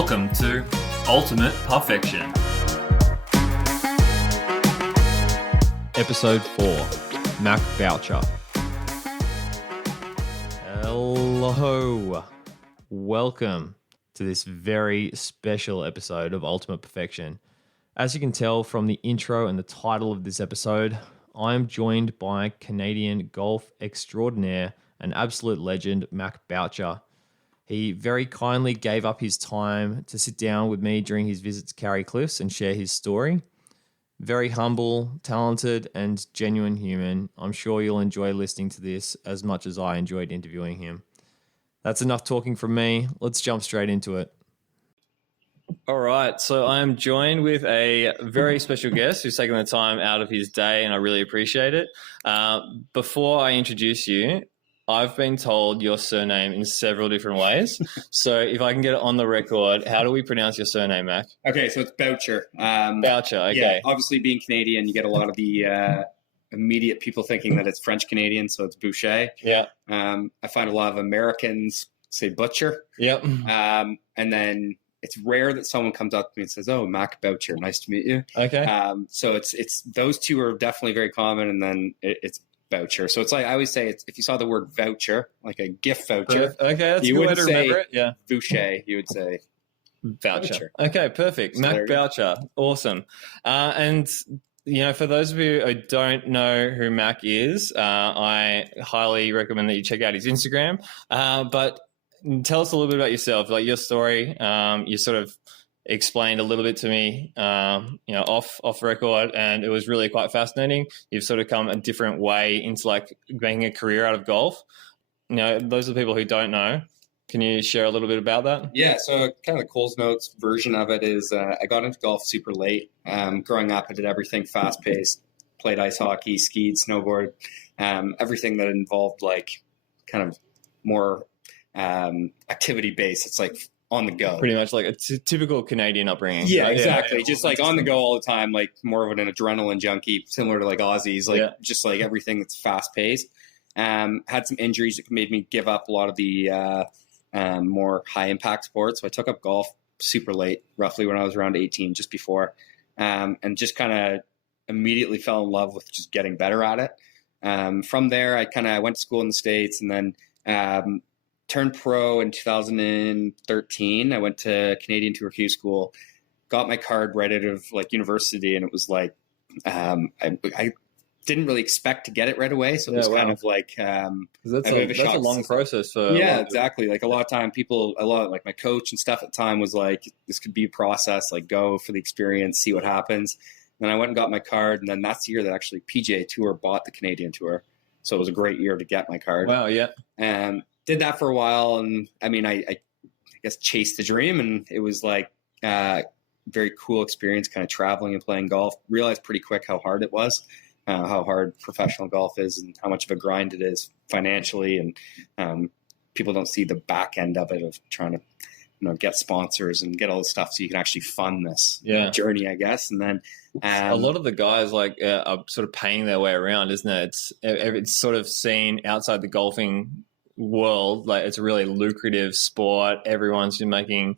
Welcome to Ultimate Par-fection. Episode 4, Mac Boucher. Hello. Welcome to this very special episode of Ultimate Perfection. As you can tell from the intro and the title of this episode, I am joined by Canadian golf extraordinaire and absolute legend, Mac Boucher. He very kindly gave up his time to sit down with me during his visit to Carey Cliffs and share his story. Very humble, talented, and genuine human. I'm sure you'll enjoy listening to this as much as I enjoyed interviewing him. That's enough talking from me. Let's jump straight into it. All right, so I am joined with a very special guest who's taken the time out of his day, and I really appreciate it. Before I introduce you, I've been told your surname in several different ways. So if I can get it on the record, how do we pronounce your surname, Mac? Okay, so it's Boucher. Boucher, okay. Yeah, obviously being Canadian, you get a lot of the immediate people thinking that it's French Canadian, so it's Boucher. Yeah. I find a lot of Americans say Butcher. Yep. And then it's rare that someone comes up to me and says, "Oh, Mac Boucher, nice to meet you." Okay. So it's those two are definitely very common, and then it's Voucher. So it's like I always say, if you saw the word voucher, like a gift voucher, Okay, that's a good way to remember it. Yeah. Boucher, you would say Voucher. Okay, perfect. So Mac Boucher. Awesome. And, you know, for those of you who don't know who Mac is, I highly recommend that you check out his Instagram. But tell us a little bit about yourself, like your story. You sort of explained a little bit to me, off record, and it was really quite fascinating. You've sort of come a different way into like making a career out of golf. You know, those are the people who don't know. Can you share a little bit about that? Yeah, so kind of the Coles Notes version of it is I got into golf super late. Growing up, I did everything fast-paced, played ice hockey, skied, snowboard, everything that involved like kind of more activity-based. It's like on the go. Pretty much like a typical Canadian upbringing. Yeah, exactly. Just like on the go all the time, like more of an adrenaline junkie, similar to like Aussies, like just like everything that's fast-paced. Had some injuries that made me give up a lot of the more high-impact sports. So I took up golf super late, roughly when I was around 18, just before, and just kind of immediately fell in love with just getting better at it. From there, I went to school in the States, and then turned pro in 2013. I went to Canadian Tour Q School, got my card right out of like university, and it was like I didn't really expect to get it right away, so it was kind of like that's a long process for exactly. Like a lot of time, like my coach and stuff at the time was like, this could be a process, like go for the experience, see what happens. And then I went and got my card, and then that's the year that actually PGA Tour bought the Canadian Tour, so it was a great year to get my card. Wow, yeah. Did that for a while, and I mean, I guess chased the dream, and it was like very cool experience, kind of traveling and playing golf. Realized pretty quick how hard it was, how hard professional golf is, and how much of a grind it is financially, and people don't see the back end of it of trying to get sponsors and get all this stuff so you can actually fund this journey, I guess. And then a lot of the guys are sort of paying their way around, isn't it? It's sort of seen outside the golfing world, like it's a really lucrative sport. Everyone's been making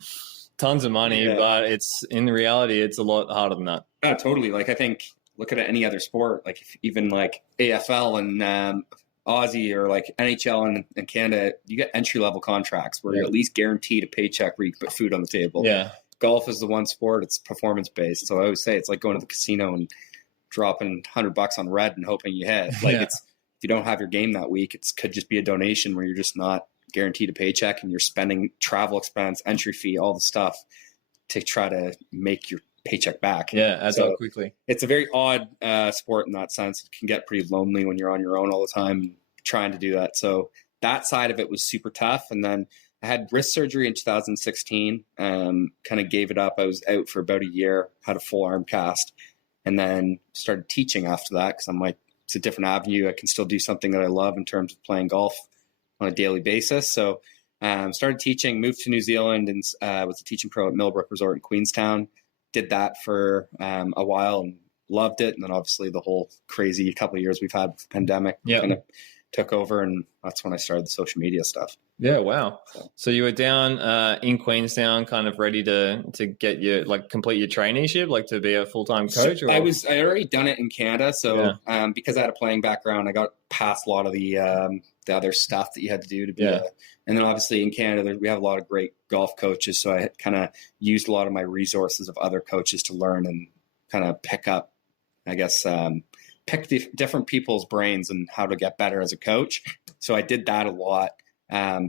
tons of money, but it's in reality, it's a lot harder than that. Yeah, totally. Like I think, look at any other sport, like even like AFL and Aussie or like NHL and Canada, you get entry-level contracts where you're at least guaranteed a paycheck where you can put food on the table. Yeah. Golf is the one sport, it's performance-based. So I always say it's like going to the casino and dropping $100 on red and hoping you hit. Like if you don't have your game that week, it could just be a donation where you're just not guaranteed a paycheck and you're spending travel expense, entry fee, all the stuff to try to make your paycheck back. Yeah, adds up quickly. It's a very odd sport in that sense. It can get pretty lonely when you're on your own all the time trying to do that. So that side of it was super tough. And then I had wrist surgery in 2016, kind of gave it up. I was out for about a year, had a full arm cast, and then started teaching after that because I'm like, it's a different avenue. I can still do something that I love in terms of playing golf on a daily basis. So started teaching, moved to New Zealand, and was a teaching pro at Millbrook Resort in Queenstown. Did that for a while and loved it. And then obviously the whole crazy couple of years we've had with the pandemic kind of took over, and that's when I started the social media stuff. Yeah, wow. So you were down in Queenstown, kind of ready to get your complete your traineeship, to be a full-time coach. So I already done it in Canada, so because I had a playing background, I got past a lot of the other stuff that you had to do to be. And then obviously in Canada, we have a lot of great golf coaches, so I kind of used a lot of my resources of other coaches to learn and kind of pick up, I guess, pick the different people's brains and how to get better as a coach. So I did that a lot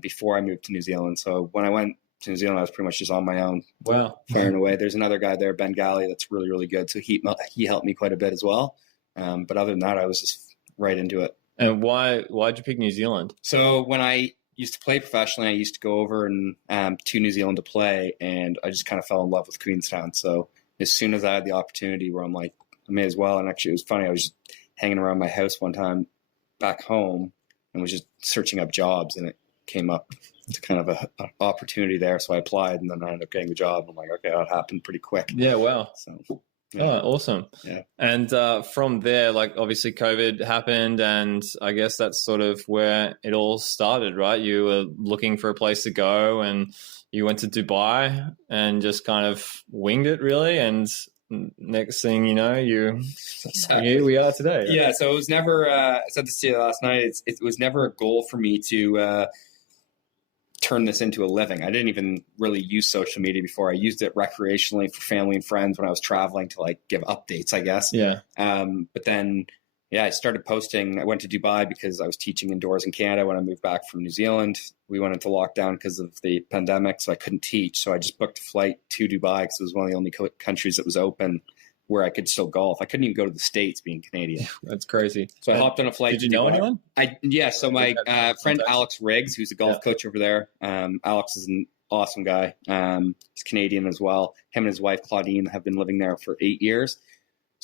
before I moved to New Zealand. So when I went to New Zealand, I was pretty much just on my own. Wow. Firing away. There's another guy there, Ben Galley, that's really, really good. So he helped me quite a bit as well. But other than that, I was just right into it. And why'd you pick New Zealand? So when I used to play professionally, I used to go over and to New Zealand to play, and I just kind of fell in love with Queenstown. So as soon as I had the opportunity where I'm like, I may as well. And actually, it was funny. I was just hanging around my house one time back home and was just searching up jobs, and it came up to kind of an opportunity there. So I applied, and then I ended up getting the job. I'm like, okay, that happened pretty quick. Yeah, wow. So, yeah. Oh, awesome. Yeah. And from there, obviously COVID happened, and I guess that's sort of where it all started, right? You were looking for a place to go, and you went to Dubai and just kind of winged it, really. And next thing you know, here we are today. Right? Yeah. So it was never, I said this to you last night, it was never a goal for me to turn this into a living. I didn't even really use social media before. I used it recreationally for family and friends when I was traveling to give updates, I guess. Yeah. But then, I started posting. I went to Dubai because I was teaching indoors in Canada when I moved back from New Zealand. We went into lockdown because of the pandemic, so I couldn't teach. So I just booked a flight to Dubai because it was one of the only countries that was open where I could still golf. I couldn't even go to the States being Canadian. That's crazy. So I hopped on a flight. Did you know anyone? So my friend Alex Riggs, who's a golf coach over there. Alex is an awesome guy. He's Canadian as well. Him and his wife Claudine have been living there for 8 years.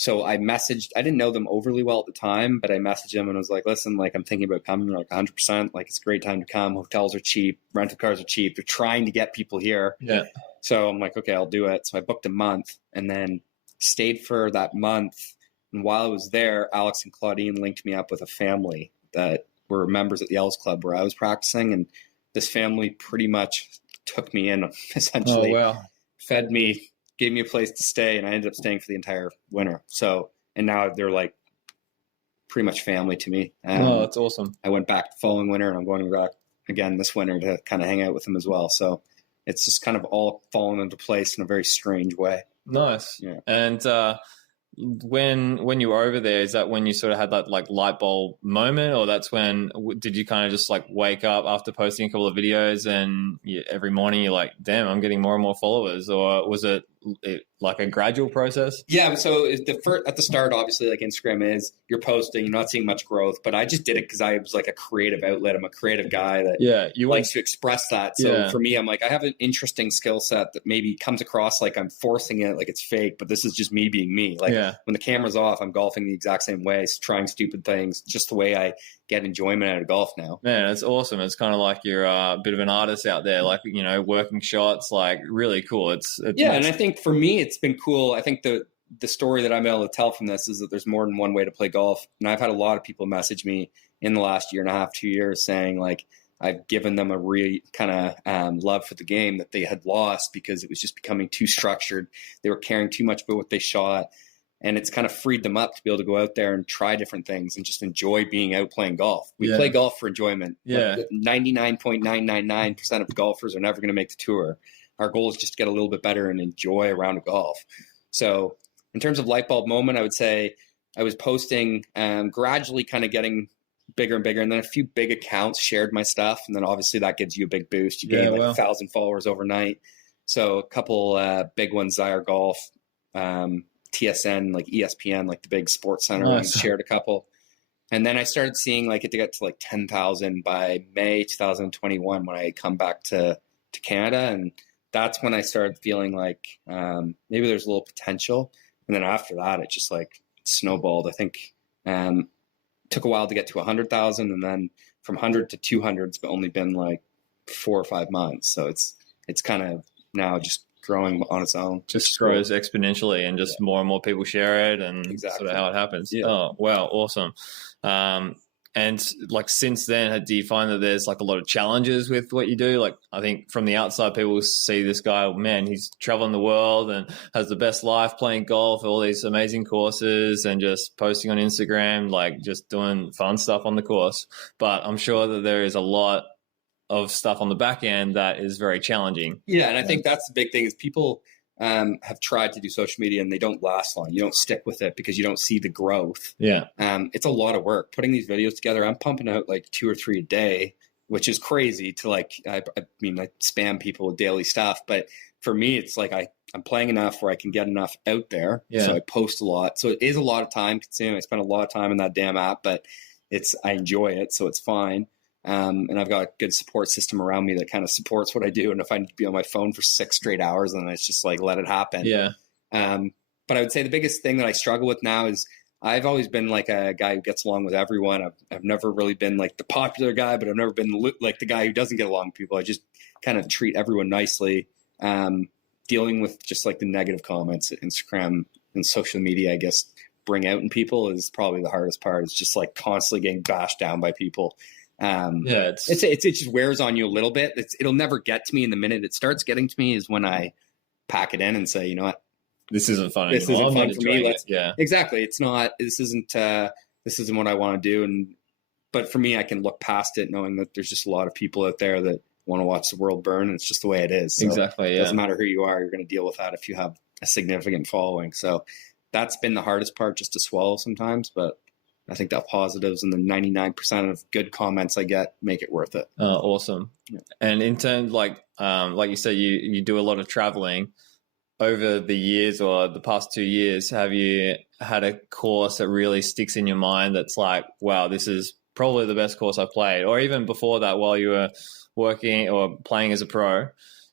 So I didn't know them overly well at the time, but I messaged him and was like, listen, I'm thinking about coming, 100%, it's a great time to come. Hotels are cheap. Rental cars are cheap. They're trying to get people here. Yeah. So I'm like, okay, I'll do it. So I booked a month and then stayed for that month. And while I was there, Alex and Claudine linked me up with a family that were members at the Ells Club where I was practicing. And this family pretty much took me in, essentially. Oh, wow. Fed me, gave me a place to stay, and I ended up staying for the entire winter. So, and now they're pretty much family to me. Oh, that's awesome. I went back the following winter, and I'm going back again this winter to kind of hang out with them as well. So it's just kind of all fallen into place in a very strange way. Nice. Yeah. And when you were over there, is that when you sort of had that light bulb moment, or that's when did you kind of just wake up after posting a couple of videos and every morning you're like, damn, I'm getting more and more followers, or was it a gradual process? Yeah. So at the start, obviously, Instagram is you're posting, you're not seeing much growth, but I just did it because I was a creative outlet. I'm a creative guy that likes to express that. So for me, I'm I have an interesting skill set that maybe comes across I'm forcing it, it's fake, but this is just me being me. When the camera's off, I'm golfing the exact same way, trying stupid things, just the way I get enjoyment out of golf now. Man, it's awesome. It's kind of you're a bit of an artist out there, working shots, really cool. It's and I think for me, it's been cool. I think the story that I'm able to tell from this is that there's more than one way to play golf. And I've had a lot of people message me in the last year and a half, 2 years saying I've given them a real kind of love for the game that they had lost because it was just becoming too structured. They were caring too much about what they shot. And it's kind of freed them up to be able to go out there and try different things and just enjoy being out playing golf. We play golf for enjoyment. Yeah. 99.999% of golfers are never going to make the tour. Our goal is just to get a little bit better and enjoy a round of golf. So in terms of light bulb moment, I would say I was posting, gradually kind of getting bigger and bigger. And then a few big accounts shared my stuff. And then obviously that gives you a big boost. You gain 1,000 followers overnight. So a couple big ones, Zyre Golf, TSN, ESPN, the big sports center, nice. Shared a couple. And then I started seeing it to get to 10,000 by May 2021 when I come back to Canada. And that's when I started feeling maybe there's a little potential. And then after that, it just snowballed. I think took a while to get to 100,000. And then from 100 to 200, it's only been 4 or 5 months. So it's kind of now just growing on its own. Just grows exponentially and just more and more people share it and exactly. sort of how it happens. Yeah. Oh, wow. Awesome. And like since then, do you find that there's like a lot of challenges with what you do? Like I think from the outside, people see this guy, man, he's traveling the world and has the best life playing golf, all these amazing courses and just posting on Instagram, like just doing fun stuff on the course. But I'm sure that there is a lot of stuff on the back end that is very challenging. Yeah, and I think that's the big thing is people have tried to do social media and they don't last long. You don't stick with it because you don't see the growth. Yeah. It's a lot of work putting these videos together. I'm pumping out like 2 or 3 a day, which is crazy to like, I mean, I spam people with daily stuff, but for me, it's like I'm playing enough where I can get enough out there. Yeah. So I post a lot. So it is a lot of time consuming. I spend a lot of time in that damn app, but I enjoy it. So it's fine. And I've got a good support system around me that kind of supports what I do. And if I need to be on my phone for 6 straight hours, then it's just like, let it happen. Yeah. But I would say the biggest thing that I struggle with now is I've always been like a guy who gets along with everyone. I've never really been like the popular guy, but I've never been like the guy who doesn't get along with people. I just kind of treat everyone nicely. Dealing with just like the negative comments that Instagram and social media, I guess, bring out in people is probably the hardest part. It's just like constantly getting bashed down by people. It just wears on you a little bit. It'll never get to me. In the minute it starts getting to me is when I pack it in and say, you know what, this isn't fun this anymore. isn't fun for me. Yeah, exactly. It's not. This isn't what I want to do. But for me, I can look past it, knowing that there's just a lot of people out there that want to watch the world burn, and it's just the way it is. So exactly. Yeah. It doesn't matter who you are. You're going to deal with that if you have a significant following. So that's been the hardest part, just to swallow sometimes, but I think that positives and the 99% of good comments I get make it worth it. Awesome. Yeah. And in terms like you said, you do a lot of traveling over the years or the past 2 years. Have you had a course that really sticks in your mind that's like, wow, this is probably the best course I've played? Or even before that, while you were working or playing as a pro,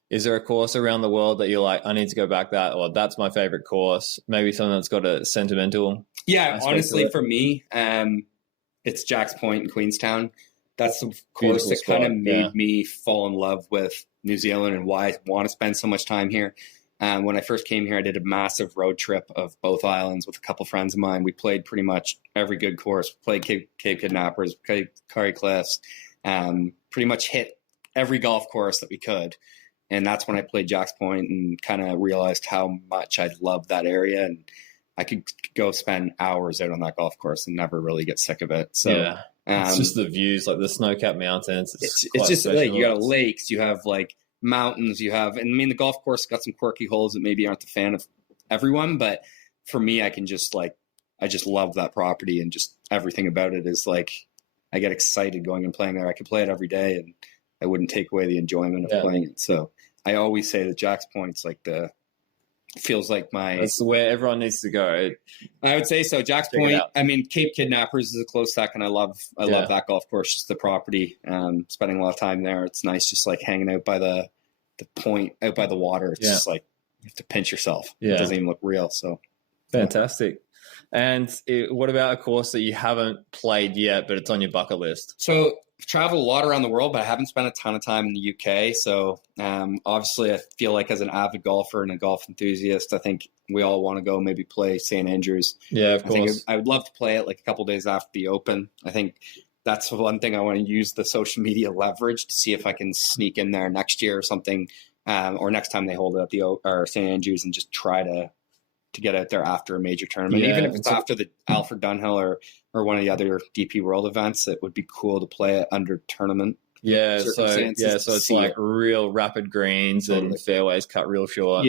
is there a course around the world that you're like, I need to go back or that's my favorite course? Maybe something that's got a sentimental. Yeah, honestly, for me, it's Jack's Point in Queenstown. That's the course that kind of made me fall in love with New Zealand and why I want to spend so much time here. When I first came here, I did a massive road trip of both islands with a couple friends of mine. We played pretty much every good course. We played Cape Kidnappers, Curry Cliffs, pretty much hit every golf course that we could. And that's when I played Jack's Point and kind of realized how much I loved that area. And I could go spend hours out on that golf course and never really get sick of it. So yeah, it's just the views, like the snow-capped mountains. It's just like you got lakes, you have like mountains, and I mean, the golf course got some quirky holes that maybe aren't the fan of everyone, but for me, I just love that property, and just everything about it is like, I get excited going and playing there. I could play it every day and I wouldn't take away the enjoyment of playing it. So I always say that Jack's Point's like feels like it's where everyone needs to go. I would say so. Jack's Point. I mean, Cape Kidnappers is a close second. I love that golf course, just the property. Spending a lot of time there. It's nice, just like hanging out by the point, out by the water. It's just like you have to pinch yourself. It doesn't even look real. So fantastic. And what about a course that you haven't played yet, but it's on your bucket list? So I've traveled a lot around the world, but I haven't spent a ton of time in the UK. So obviously I feel like as an avid golfer and a golf enthusiast, I think we all want to go maybe play St. Andrews. Yeah, of course. I would love to play it like a couple of days after the Open. I think that's one thing I want to use the social media leverage to see if I can sneak in there next year or something, or next time they hold it at St. Andrews, and just try to get out there after a major tournament. Even if it's after the Alfred Dunhill or one of the other DP World events, it would be cool to play it under tournament. So it's like real rapid greens and fairways cut real short.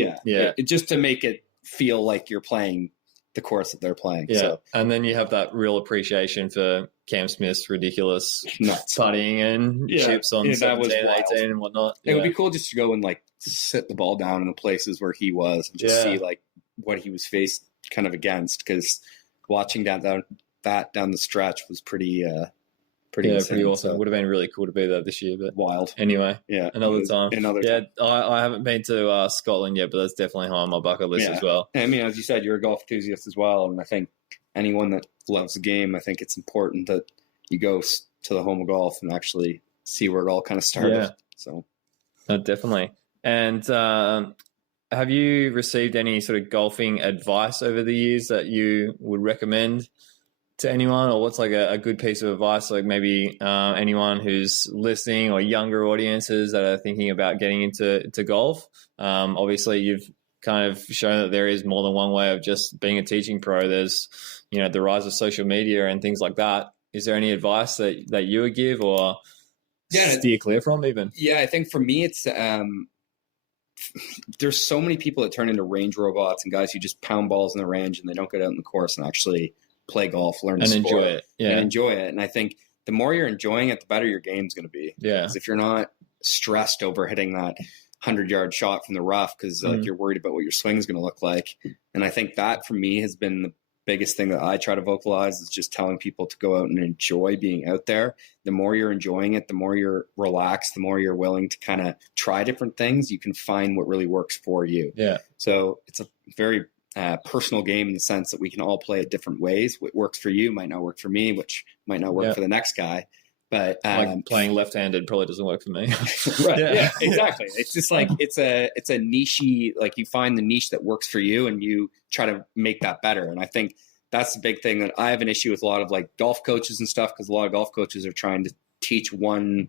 Just to make it feel like you're playing the course that they're playing. And then you have that real appreciation for Cam Smith's ridiculous putting and chips on 17, 18 and whatnot. It would be cool just to go and like sit the ball down in the places where he was and just see like what he was faced kind of against, because watching that down the stretch was pretty insane. Pretty awesome. It would have been really cool to be there this year, but wild. Anyway, another time. Time. I haven't been to Scotland yet, but that's definitely high on my bucket list as well. I mean, as you said, you're a golf enthusiast as well, and I think anyone that loves the game, I think it's important that you go to the home of golf and actually see where it all kind of started. Yeah. So, definitely. And have you received any sort of golfing advice over the years that you would recommend to anyone, or what's like a good piece of advice, like maybe anyone who's listening or younger audiences that are thinking about getting into golf? Obviously, you've kind of shown that there is more than one way of just being a teaching pro. There's, the rise of social media and things like that. Is there any advice that you would give or steer clear from even? Yeah, I think for me, it's there's so many people that turn into range robots and guys who just pound balls in the range and they don't get out in the course and actually play golf, learn and sport, enjoy it. Yeah. And enjoy it. And I think the more you're enjoying it, the better your game's going to be. Yeah. Because if you're not stressed over hitting that 100-yard shot from the rough because like you're worried about what your swing is going to look like. And I think that for me has been the biggest thing that I try to vocalize, is just telling people to go out and enjoy being out there. The more you're enjoying it, the more you're relaxed, the more you're willing to kind of try different things, you can find what really works for you. Yeah. So it's a very personal game in the sense that we can all play it different ways. What works for you might not work for me, which might not work for the next guy. But like playing left-handed probably doesn't work for me. Right. Yeah, exactly. It's just like it's a niche-y, like you find the niche that works for you and you try to make that better. And I think that's the big thing that I have an issue with a lot of like golf coaches and stuff, because a lot of golf coaches are trying to teach one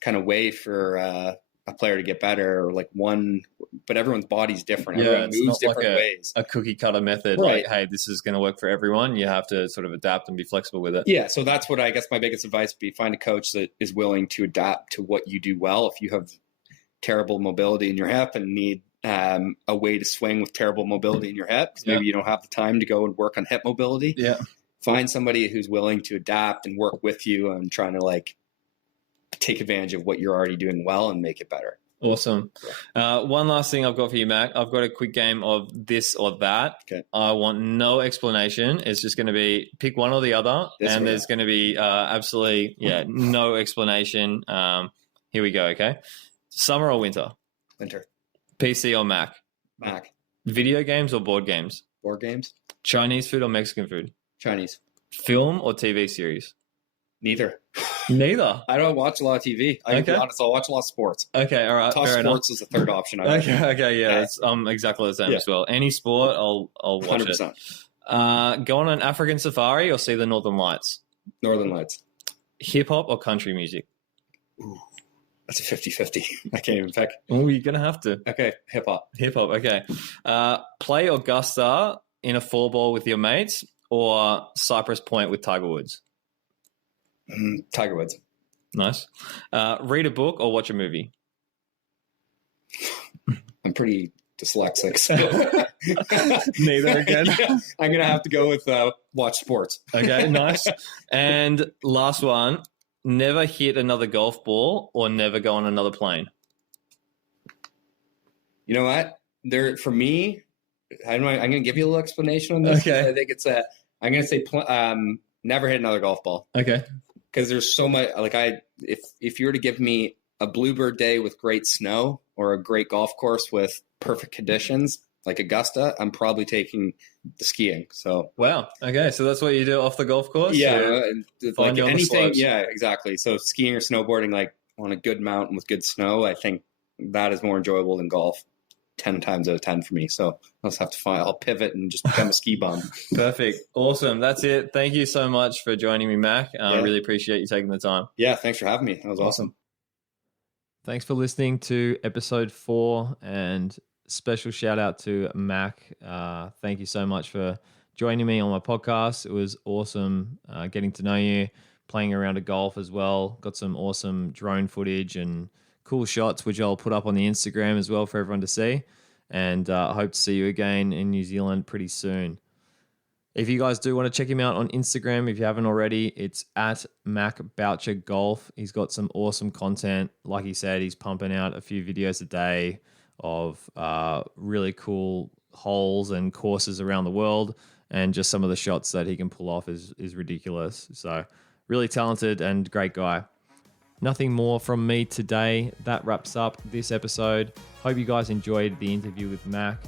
kind of way for a player to get better, or like one, but everyone's body's different. Everyone moves different ways. A cookie cutter method. Right. Like, hey, this is going to work for everyone. You have to sort of adapt and be flexible with it. Yeah. So that's what I guess my biggest advice would be: find a coach that is willing to adapt to what you do well. If you have terrible mobility in your hip and need a way to swing with terrible mobility in your hip, because maybe you don't have the time to go and work on hip mobility. Yeah. Find somebody who's willing to adapt and work with you and trying to like take advantage of what you're already doing well and make it better. Awesome. One last thing I've got for you, Mac. I've got a quick game of this or that. Okay. I want no explanation. It's just going to be pick one or the other, there's going to be absolutely no explanation. Here we go. Okay. Summer or winter? Winter. PC or Mac? Mac. Video games or board games? Board games. Chinese food or Mexican food? Chinese. Film or TV series? Neither. Neither. I don't watch a lot of TV. I'll be honest, I'll watch a lot of sports. Okay, all right. Toss sports is the third option. Okay, yeah. I'm exactly the same as well. Any sport, I'll watch 100%. it. Go on an African safari or see the Northern Lights? Northern Lights. Hip hop or country music? Ooh, that's a 50-50. I can't even pick. Oh, you're gonna have to. Okay, hip hop. Hip hop. Okay. Play Augusta in a 4-ball with your mates, or Cypress Point with Tiger Woods? Tiger Woods. Nice. Read a book or watch a movie? I'm pretty dyslexic, so neither again. Yeah, I'm gonna have to go with watch sports. Okay, nice. And last one: never hit another golf ball or never go on another plane. You know what? For me, I'm gonna give you a little explanation on this. Okay. I think it's I'm gonna say never hit another golf ball. Okay. Because there's so much, like if you were to give me a bluebird day with great snow or a great golf course with perfect conditions like Augusta, I'm probably taking the skiing. So wow. Okay, so that's what you do off the golf course? Yeah, like anything. Yeah, exactly. So skiing or snowboarding, like on a good mountain with good snow, I think that is more enjoyable than golf. 10 times out of 10 for me. So I'll pivot and just become a ski bum. Perfect. Awesome. That's it. Thank you so much for joining me, Mac. I really appreciate you taking the time. Yeah. Thanks for having me. That was awesome. Thanks for listening to episode 4, and special shout out to Mac. Thank you so much for joining me on my podcast. It was awesome getting to know you, playing around a golf as well. Got some awesome drone footage and cool shots, which I'll put up on the Instagram as well for everyone to see. And I hope to see you again in New Zealand pretty soon. If you guys do want to check him out on Instagram, if you haven't already, it's at Mac Boucher Golf. He's got some awesome content. Like he said, he's pumping out a few videos a day of really cool holes and courses around the world. And just some of the shots that he can pull off is ridiculous. So really talented and great guy. Nothing more from me today. That wraps up this episode. Hope you guys enjoyed the interview with Mac,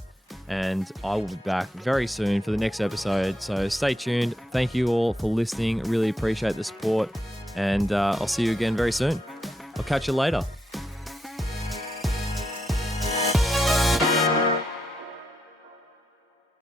and I will be back very soon for the next episode. So stay tuned. Thank you all for listening. Really appreciate the support, and I'll see you again very soon. I'll catch you later.